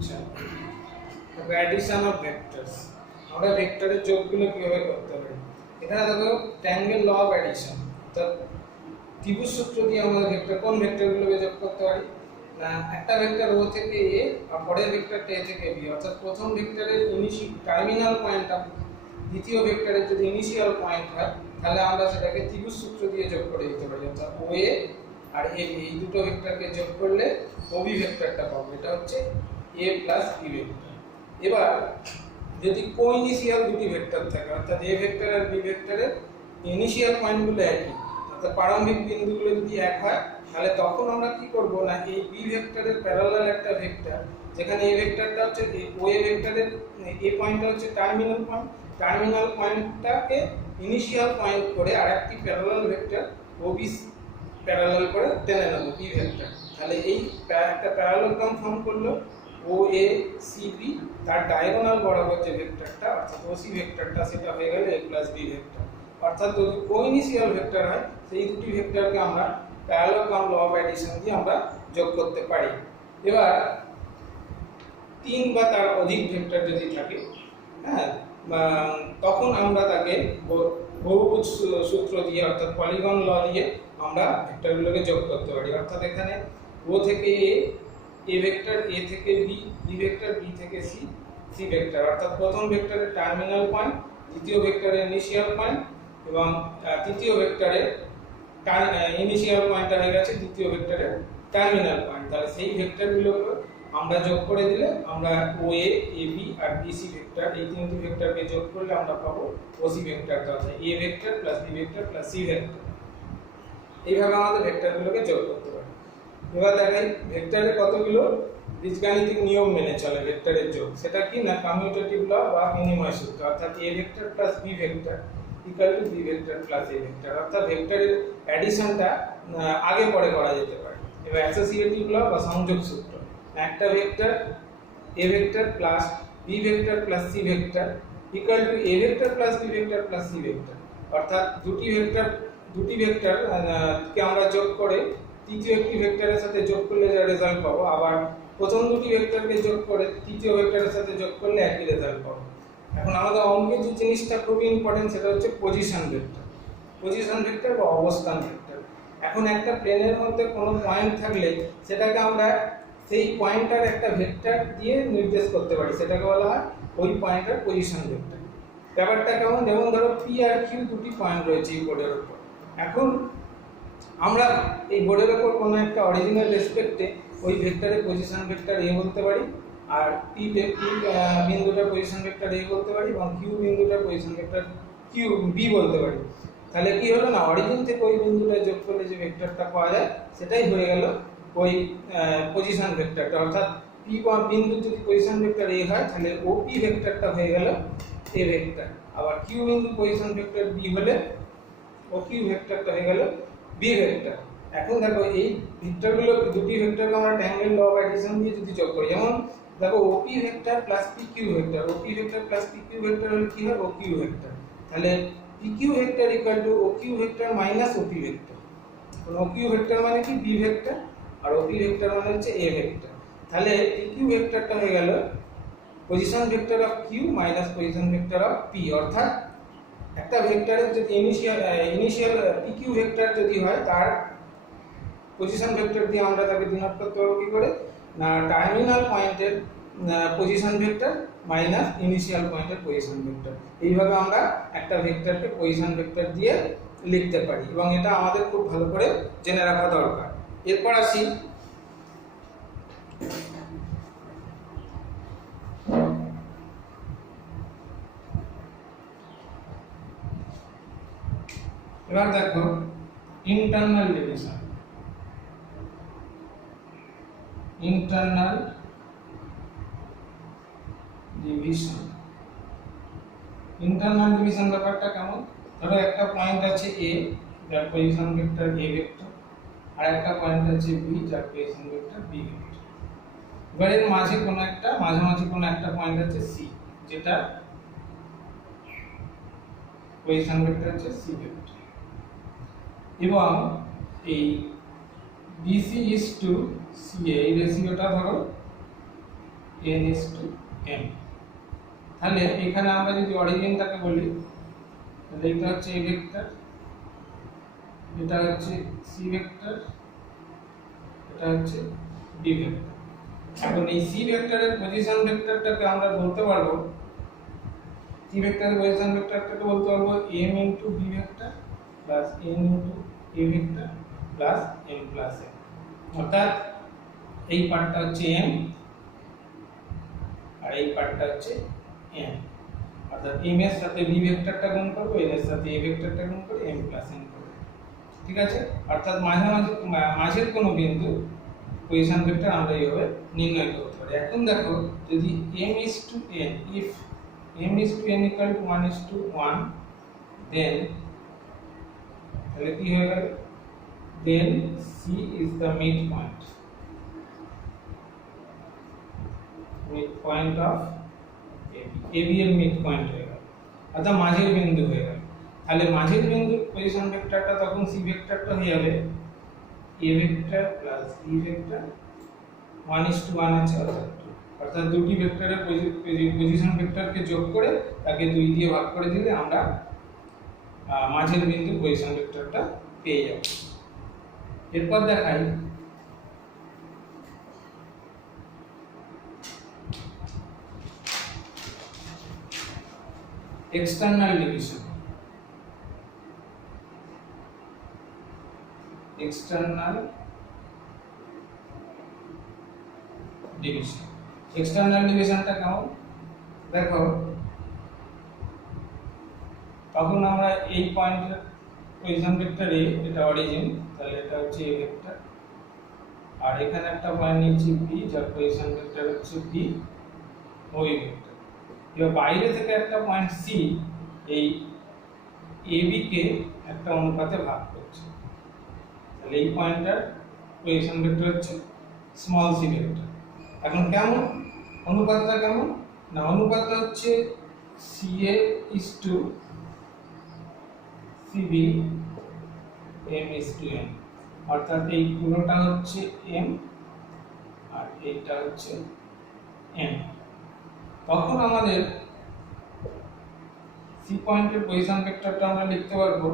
আচ্ছা, addition of vectors. আমরা ভেক্টরের যোগগুলো কিভাবে করতে পারি? এখানে দেখো ট্রায়াঙ্গেল ল অফ অ্যাডিশন, অর্থাৎ ত্রিভুজ সূত্র দিয়ে আমরা ভেক্টর কোন ভেক্টরগুলোকে যোগ করতে পারি না, একটা ভেক্টর ও থেকে এ আর পরের ভেক্টরটা এ থেকে বি, অর্থাৎ প্রথম ভেক্টরের টার্মিনাল পয়েন্টটা দ্বিতীয় ভেক্টরের যদি ইনিশিয়াল পয়েন্ট হয় তাহলে আমরা সেটাকে ত্রিভুজ সূত্র দিয়ে যোগ করে দিতে পারি, অর্থাৎ ও এ আর এ বি এই দুটো ভেক্টরকে যোগ করলে ওবি ভেক্টরটা পাবো। এটা হচ্ছে এ প্লাস বি ভেক্টর। এবার যদি কোইনিশিয়াল দুটি ভেক্টর থাকে, অর্থাৎ এ ভেক্টর আর বি ভেক্টরের ইনিশিয়াল পয়েন্টগুলো একই, অর্থাৎ প্রারম্ভিক বিন্দুগুলো যদি এক হয় তাহলে তখন আমরা কি করব না, এই বি ভেক্টরের প্যারালাল একটা ভেক্টর, যেখানে এ ভেক্টরটা হচ্ছে ও এ ভেক্টরের এ পয়েন্টটা হচ্ছে টার্মিনাল পয়েন্ট, টার্মিনাল পয়েন্টটাকে ইনিশিয়াল পয়েন্ট করে আরেকটি প্যারালাল ভেক্টর ওবি প্যারালাল করে টেনে নেব বি ভেক্টর। তাহলে এই একটা প্যারালালোগ্রাম ফর্ম করলো ও এ সি বি, তার ডায়াগোনাল বরাবর যে ভেক্টরটা অর্থাৎ ওসি ভেক্টরটা সেটা হয়ে গেল এ প্লাস বি ভেক্টর। অর্থাৎ যদি কোইনিশিয়াল ভেক্টর হয় সেই দুটি ভেক্টরকে আমরা প্যারালোগ্রাম ল অফ অ্যাডিশন দিয়ে আমরা যোগ করতে পারি। এবার তিন বা তার অধিক ভেক্টর যদি থাকে, হ্যাঁ, তখন আমরা তাকে বহুভুজ সূত্র দিয়ে অর্থাৎ পলিগন ল দিয়ে আমরা ভেক্টরগুলোকে যোগ করতে পারি। অর্থাৎ এখানে ও থেকে এ ভেক্টর, এ থেকে বি, বি ভেক্টর, বি থেকে সি, সি ভেক্টর, অর্থাৎ প্রথম ভেক্টরের টার্মিনাল পয়েন্ট, দ্বিতীয় ভেক্টরের ইনিশিয়াল পয়েন্ট এবং তৃতীয় ভেক্টরের ইনিশিয়াল পয়েন্টটা হয়ে গেছে দ্বিতীয় ভেক্টরের টার্মিনাল পয়েন্ট। তাহলে সেই ভেক্টরগুলোকে আমরা যোগ করে দিলে আমরা ও এ, A B R B C vector এই তিনটি ভেক্টরকে যোগ করলে আমরা পাবো ওসি ভেক্টরটা, অর্থাৎ A vector plus B vector plus C vector. এইভাবে আমাদের ভেক্টরগুলোকে যোগ করতে পারি। এবার দেখাই ভেক্টরের কতগুলো বীজগাণিতিক নিয়ম মেনে চলে ভেক্টরের যোগ। সেটা কি না, কমিউটেটিভ ল বা বিনিময় সূত্র, অর্থাৎ A vector plus B vector equal to B vector plus A vector, অর্থাৎ ভেক্টরের অ্যাডিশনটা আগে পরে করা যেতে পারে। এবার অ্যাসোসিয়েটিভ ল বা সংযোগ সূত্র, একটা vector A vector plus B vector plus C vector equal to A vector plus B vector plus C vector, অর্থাৎ দুটি ভেক্টর কে আমরা যোগ করে তৃতীয় একটি ভেক্টরের সাথে যোগ করলে যা রেজাল্ট পাবো, আবার প্রথম দুটি ভেক্টরকে যোগ করে তৃতীয় ভেক্টরের সাথে যোগ করলে একই রেজাল্ট পাবো। এখন আমাদের অঙ্কে যে জিনিসটা খুবই ইম্পর্টেন্ট সেটা হচ্ছে পজিশন ভেক্টর, পজিশন ভেক্টর বা অবস্থান ভেক্টর। এখন একটা প্লেনের মধ্যে কোনো পয়েন্ট থাকলে সেটাকে আমরা সেই পয়েন্টার একটা ভেক্টর দিয়ে নির্দেশ করতে পারি, সেটাকে বলা হয় ওই পয়েন্টার পজিশন ভেক্টর। ব্যাপারটা কেমন, যেমন ধরো পি আর কিউ দুটি পয়েন্ট রয়েছে এই বোর্ডের উপর। এখন আমরা এই বোর্ডের উপর কোনো একটা অরিজিনাল রেসপেক্টে ওই ভেক্টরের পজিশন ভেক্টর এ বলতে পারি, আর পি বিন্দুটার পজিশন ভেক্টর এ বলতে পারি এবং কিউ বিন্দুটার পজিশন ভেক্টর কিউ বি বলতে পারি। তাহলে কি হলো না, অরিজিন থেকে ওই বিন্দুটা যোগ করলে যে ভেক্টরটা পাওয়া যায় সেটাই হয়ে গেল ওই পজিশন ভেক্টরটা। অর্থাৎ পি বিন্দুর যদি পজিশন ভেক্টর এ হয় তাহলে ও পি ভেক্টরটা হয়ে গেল এ ভেক্টর, আবার কিউ বিন্দু পজিশন ভেক্টর বি হলে ও কিউ ভেক্টরটা হয়ে গেল বি ভেক্টর। এখন দেখো এই ভেক্টরগুলো দুটি ভেক্টরকে আমরা ট্রায়াঙ্গেল ল অফ অ্যাডিশন দিয়ে যদি যোগ করি, যেমন দেখো OP vector plus PQ vector, OP vector plus PQ vector হলে কি হয়, ওকিউ ভেক্টর। তাহলে PQ vector equal to OQ vector minus OP vector. OQ vector মানে কি বি ভেক্টর আর ওপি ভেক্টর মানে হচ্ছে এ ভেক্টর। তাহলে পিকিউ ভেক্টরটা হয়ে গেল position vector of Q minus position vector of P, অর্থাৎ একটা ভেক্টরের যদি ইনিশিয়াল পিকিউ ভেক্টর যদি হয় তার পজিশন ভেক্টর দিয়ে আমরা তাকে ডিনোট করতে পারবো কি করে না, টার্মিনাল পয়েন্টের পজিশন ভেক্টর মাইনাস ইনিশিয়াল পয়েন্টের পজিশন ভেক্টর। এইভাবে আমরা একটা ভেক্টরকে পজিশন ভেক্টর দিয়ে লিখতে পারি এবং এটা আমাদের খুব ভালো করে জেনে রাখা দরকার। এরপর আসি এবার দেখো internal division. Internal division, internal division ব্যাপারটা কেমন, ধরো একটা পয়েন্ট আছে এ যার পজিশন ভেক্টর এ ভেক্টর, আর একটা পয়েন্ট আছে বি যার পজিশন ভেক্টর বি ভেক্টর। এবার এর মাঝামাঝি কোনো একটা পয়েন্ট আছে সি যেটা পজিশন ভেক্টর হচ্ছে সি ভেক্টর, এবং এই BC is to CA এই রেশিওটা ধরো n is to m। তাহলে এখানে আমরা যদি অরিজিনটাকে বলি তাহলে এটা হচ্ছে a ভেক্টর, এটা হচ্ছে c ভেক্টর, এটা হচ্ছে b ভেক্টর। এখন এই c ভেক্টরের পজিশন ভেক্টরটাকে আমরা বলতে পারবো, c ভেক্টরের পজিশন ভেক্টরটাকে বলতে পারবো m into b vector plus n into a vector plus m plus n। অর্থাৎ এই পার্টটা হচ্ছে m আর এই পার্টটা হচ্ছে n। অর্থাৎ m এর সাথে b ভেক্টরটা গুণ করব, n এর সাথে a ভেক্টরটা গুণ করে m প্লাস n করব। ঠিক আছে? অর্থাৎ মাঝের কোনো বিন্দু পজিশন ভেক্টর আমরা এইভাবে নির্ণয় করতে পারি। এখন দেখো যদি m is to n, if m is to n equal to 1 is to 1, then তাহলে কি হয়ে গেল, then c is the midpoint of AB এর midpoint হয়ে গেল, অর্থাৎ মাঝের বিন্দু হয়ে গেল। তাহলে মাঝের বিন্দুর পজিশন ভেক্টরটা তখন c ভেক্টরটা হয়ে যাবে a vector plus b vector 1 is to 1 আছে অর্থাৎ দুটি ভেক্টরের পজিশন ভেক্টরকে যোগ করে তাকে 2 দিয়ে ভাগ করে দিলে আমরা মাঝের বিন্দুর পজিশন ভেক্টরটা পেয়ে যাব। এরপর দেখাই external division। external ডিভিশনটা কেমন দেখো, তখন আমরা এই পয়েন্টের পজিশন ভেক্টর a, এটা অরিজিন, তাহলে এটা হচ্ছে a ভেক্টর, আর এখানে একটা পয়েন্ট নিচ্ছি b যার পজিশন ভেক্টর হচ্ছে b ওই ভেক্টর। এবার বাইরে থেকে একটা পয়েন্ট c এই ab কে একটা অনুপাতে ভাগ করছে, তাহলে এই পয়েন্টটার পজিশন ভেক্টর হচ্ছে স্মল c ভেক্টর। এখন কেমন অনুপাতটা, কেমন না অনুপাতটা হচ্ছে ca is to cb m is to n, অর্থাৎ এই পুরোটা হচ্ছে m আর এইটা হচ্ছে n। তখন আমাদের c পয়েন্টের পজিশন ভেক্টরটা আমরা লিখতে পারবো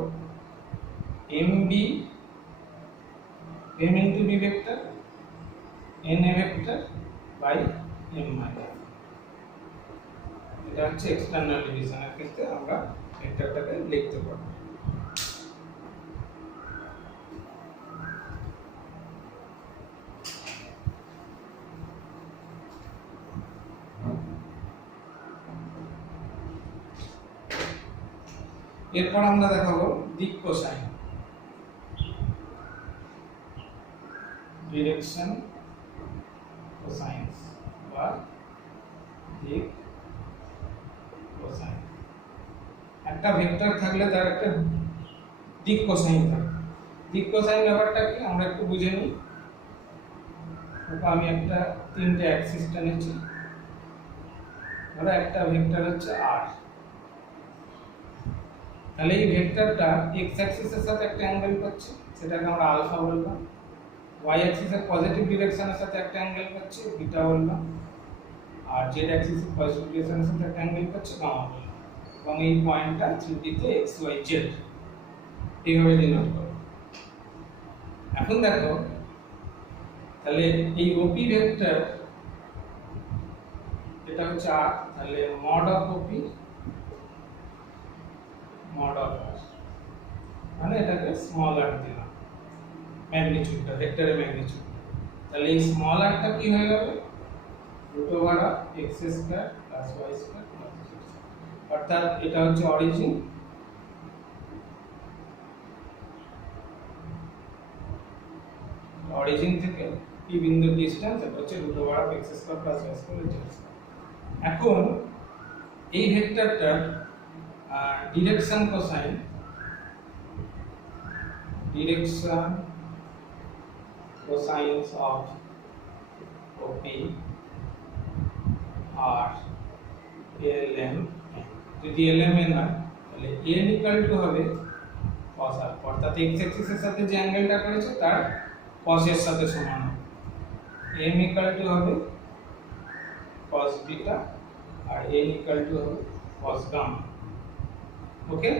mb m into b vector n a vector by m minus. এটা হচ্ছে এক্সটার্নাল ডিভিশনের ক্ষেত্রে আমরা ভেক্টরটাকে লিখতে পারবো। এরপর আমরা দেখাবো দিক কোসাইন, ডিরেকশন কোসাইন্স বা দিক কোসাইন। একটা ভেক্টর থাকলে তার একটা দিক কোসাইন থাকে। দিক কোসাইন ব্যাপারটা কি আমরা একটু বুঝে নিই। আমি একটা তিনটে অ্যাক্সিস টেনেছি, ধরো একটা ভেক্টর হচ্ছে r, তাহলে এই ভেক্টরটা x অ্যাক্সিসের সাথে একটা অ্যাঙ্গেল করছে, সেটাকে আমরা আলফা বললাম। y অ্যাক্সিসের পজিটিভ ডিরেকশনের সাথে একটা অ্যাঙ্গেল করছে, বিটা বললাম। আর z অ্যাক্সিসের পজিটিভ ডিরেকশনের সাথে একটা অ্যাঙ্গেল করছে, গামা বললাম। এবং এই পয়েন্টটা 3D তে x y z এইভাবে ডিনোট করব। এখন দেখো তাহলে এই OP ভেক্টর এটা হচ্ছে r, তাহলে mod of OP mod of r, মানে এটাকে স্মল r দিলাম ম্যাগনিটিউডটা, ভেক্টরের ম্যাগনিটিউড। তাহলে এই স্মল rটা কি হয়ে গেল √x square plus y square plus z square. অর্থাৎ এটা হচ্ছে অরিজিন, অরিজিন থেকে p বিন্দুর ডিসটেন্স, এটা হচ্ছে √x square plus y square z square. এখন এই ভেক্টরটার direction cosine, direction cosines of OP আর lm, যদি lm এ না তাহলে n ইকুয়াল টু হবে cos r, অর্থাৎ x অ্যাক্সিসের সাথে যে অ্যাঙ্গেলটা করেছে তার cos এর সাথে সমান হবে। m ইকুয়াল টু হবে cos বিটা আর n ইকুয়াল টু হবে cos গামা। ওকে,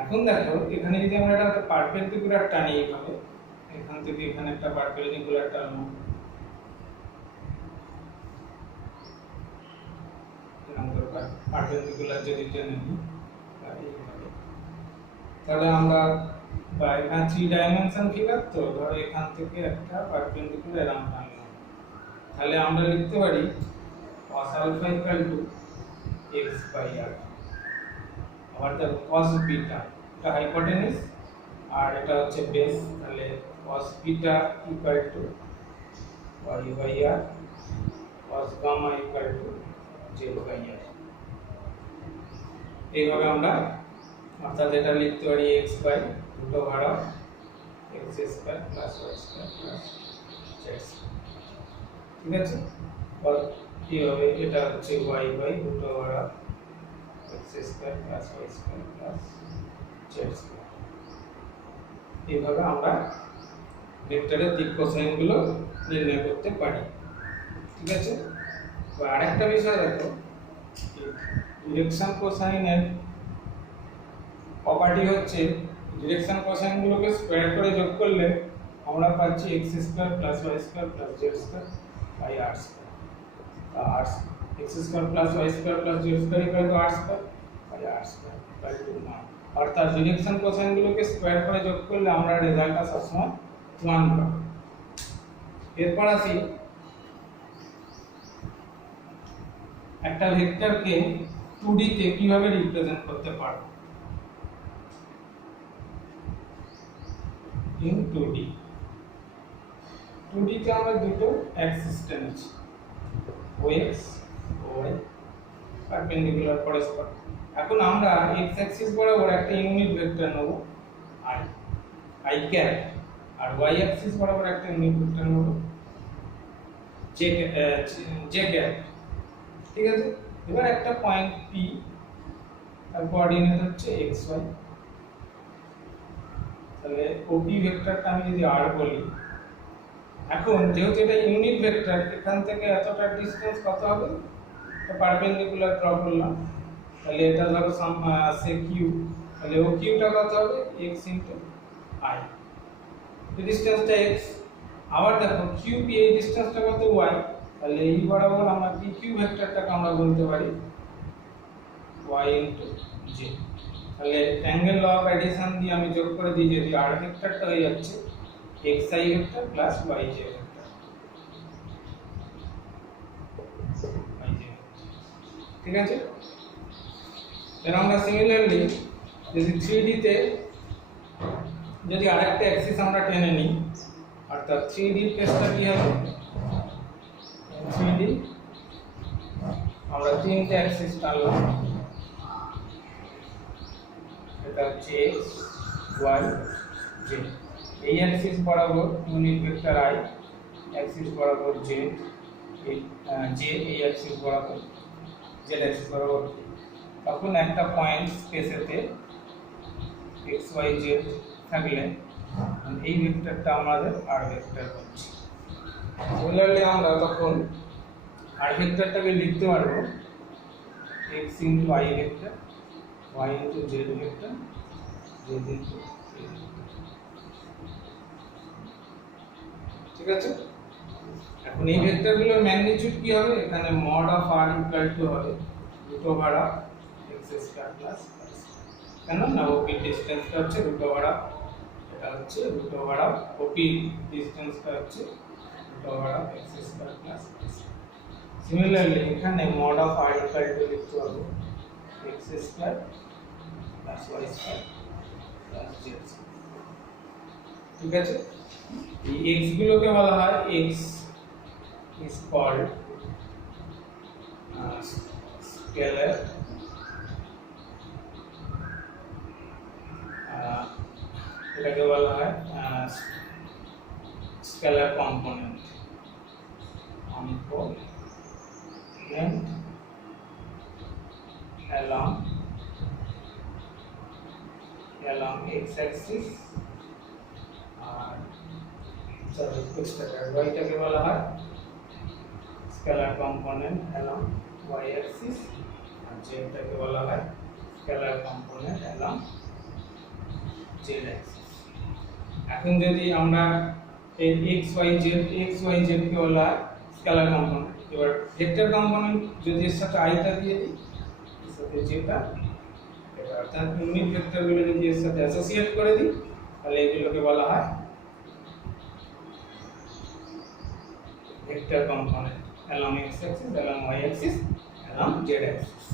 এখন দেখো এখানে যদি আমরা একটা পারপেন্ডিকুলার টানি এইভাবে, এখান থেকে এখানে একটা পারপেন্ডিকুলার টানবো, পারপেন্ডিকুলার যদি টেনে নিই তাহলে আমরা বা এখানে 3 ডাইমেনশন ফিগার, তো ধরো এখান থেকে একটা পারপেন্ডিকুলার এরকম টানলাম, তাহলে আমরা লিখতে পারি cos alpha equal to x by r। আবার দেখো cos বিটা, এটা হাইপোটেনিউস আর এটা হচ্ছে বেস, তাহলে cos beta equal to y by r, cos gamma equal to z by r। এইভাবে আমরা অর্থাৎ এটা লিখতে পারি x by root over of x square plus y square plus z square. ঠিক আছে, আর কি হবে, এটা হচ্ছে y by root over of x square plus y square plus z square. এইভাবে আমরা ভেক্টরের দিক কোসাইনগুলো নির্ণয় করতে পারি। ঠিক আছে, তো আরেকটা বিষয় দেখো, ডিরেকশন কোসাইনের প্রপার্টি হচ্ছে ডিরেকশন কোসাইনগুলোকে স্কয়ার করে যোগ করলে আমরা পাচ্ছি x square plus y square plus z square by r square. আর x square plus y square plus z square equal to r square by r square equal to 9। অর্থাৎ direction কোসাইনগুলোকে square করে যোগ করলে আমরা রেজাল্টটা সবসময় 1 পাবো। এরপর আসি একটা ভেক্টরকে 2D তে কিভাবে রিপ্রেজেন্ট করতে পারবো। in 2D, 2D তে আমরা দুটো অ্যাক্সিস টেনেছি, OX OY পারপেন্ডিকুলার পরস্পর। এখন আমরা x অ্যাক্সিস বরাবর একটা ইউনিট ভেক্টর নেব i, i ক্যাপ, আর y অ্যাক্সিস বরাবর একটা ইউনিট ভেক্টর নেব j ক্যাপ। ঠিক আছে, এবার একটা পয়েন্ট P, তার কোঅর্ডিনেট হচ্ছে xy, তাহলে OP ভেক্টরটা আমি যদি r বলি, এখন যেহেতু এটা ইউনিট ভেক্টর, এখান থেকে এতটা ডিসটেন্স কত হবে, তো পারপেন্ডিকুলার ড্র করলাম, তাহলে এটা ধরো সে q, তাহলে ও কিউটা কত হবে x ইনটু i, এই ডিসটেন্সটা x। আবার দেখো কিউ পি, এই ডিসটেন্সটা কত y, তাহলে এই বরাবর আমরা pq ভেক্টরটাকে আমরা বলতে পারি y ইনটু j। তাহলে ট্রায়াঙ্গেল ল অফ অ্যাডিশন দিয়ে আমি যোগ করে দিই, যদি r ভেক্টরটা হয়ে যাচ্ছে xi vector plus yj vector, yj। ঠিক আছে, এর আমরা সিমিলারলি যদি 3D তে যদি আরেকটা অ্যাক্সিস আমরা টেনে নিই, অর্থাৎ 3D কেসটা কি হবে, 3D আমরা তিনটে অ্যাক্সিস টানলাম, এটা হচ্ছে x y z। এই অ্যাক্সিস বরাবর ইউনিট ভেক্টর i, অ্যাক্সিস বরাবর z, এই j, এই অ্যাক্সিস বরাবর z অ্যাক্সিস বরাবর। তখন একটা পয়েন্ট স্পেসেতে x y z থাকলে এই ভেক্টরটা আমাদের r ভেক্টর হচ্ছে। সিমিলারলি আমরা তখন r ভেক্টরটাকে লিখতে পারবো x into i vector, y into z vector, z into a vector. ঠিক আছে, এখন এই ভেক্টরগুলোর ম্যাগনিটিউড কি হবে, এখানে mod of r equal to হবে root over of x square plus y square. কেন না, ওপি ডিসটেন্সটা হচ্ছে রুট ওভার অফ, এটা হচ্ছে রুট ওভার অফ, ওপি ডিসটেন্সটা হচ্ছে root over of x square plus y square. Similarly এখানে mod of r equal to লিখতে হবে x square plus y square plus z square. ঠিক আছে, এই x গুলোকে বলা হয় x is called scalar এটাকে বলা হয় scalar component along x axis আর y টাকে বলা হয় scalar component along y axis, আর জেডটাকে বলা হয় scalar component along z axis. এখন যদি আমরা এই x y z কে বলা হয় স্কেলার কম্পোনেন্ট, এবার ভেক্টর কম্পোনেন্ট যদি এর সাথে আইটা দিয়ে দিই, এর সাথে যেটা এটা অর্থাৎ ইউনিট ভেক্টরগুলো যদি এর সাথে অ্যাসোসিয়েট করে দিই, তাহলে এগুলোকে বলা হয় vector component along x axis, along y axis, along z axis।